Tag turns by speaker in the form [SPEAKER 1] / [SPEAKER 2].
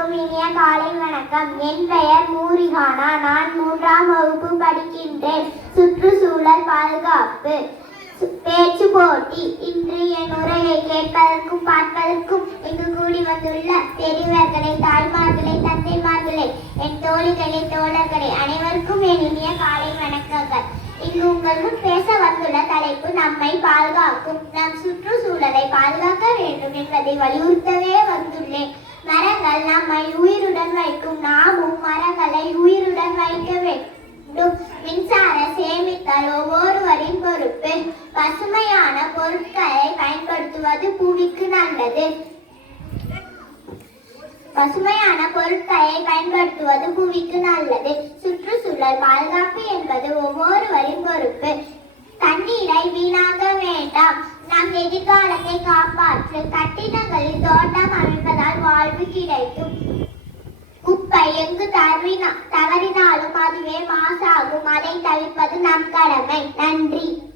[SPEAKER 1] அனைவருக்கும் இனிய காலை வணக்கம். என் பெயர் மூரிகானா. நான் மூன்றாம் வகுப்பு படிக்கின்றேன். சுற்றுச்சூழல் பாதுகாப்பு பேச்சு போட்டி. இன்று என் உரையை கேட்பதற்கும் பார்ப்பதற்கும் இங்கு கூடி வந்துள்ள பெரியவர்களை தாய்மார்களை தந்தைமார்களை என் தோழிகளை தோழர்களை அனைவருக்கும் என் இனிய காலை வணக்கங்கள். இங்கு உங்களுடன் பேச வந்துள்ள தலைப்பு நம்மை பாதுகாக்கும் நம் சுற்றுச்சூழலை பாதுகாக்க வேண்டும் என்பதை வலியுறுத்தவே வந்துள்ளேன். மரங்கள் நம்மை உயிருடன் வைக்கும். நாமும் மரங்களை உயிருடன் வைக்க வேண்டும். மின்சார சேமித்தல் ஒவ்வொருவரின் பொறுப்பு பசுமையான பொருட்களை பயன்படுத்துவது புவிக்கு நல்லது. பசுமையான பொருட்களை பயன்படுத்துவது புவிக்கு நல்லது. சுற்றுச்சூழல் பாதுகாப்பு என்பது ஒவ்வொருவரின் பொறுப்பு. தண்ணீரை வீணாக்க வேண்டாம். நம் எதிர்காலத்தை காப்பாற்று. கட்டிடங்களில் தோட்டம் அமைப்பதால் வாழ்வு கிடைக்கும் குப்பை எங்கு தவறினா தவறினாலும் அதுவே மாசாகும். அதை தவிர்ப்பது நம் கடமை. நன்றி.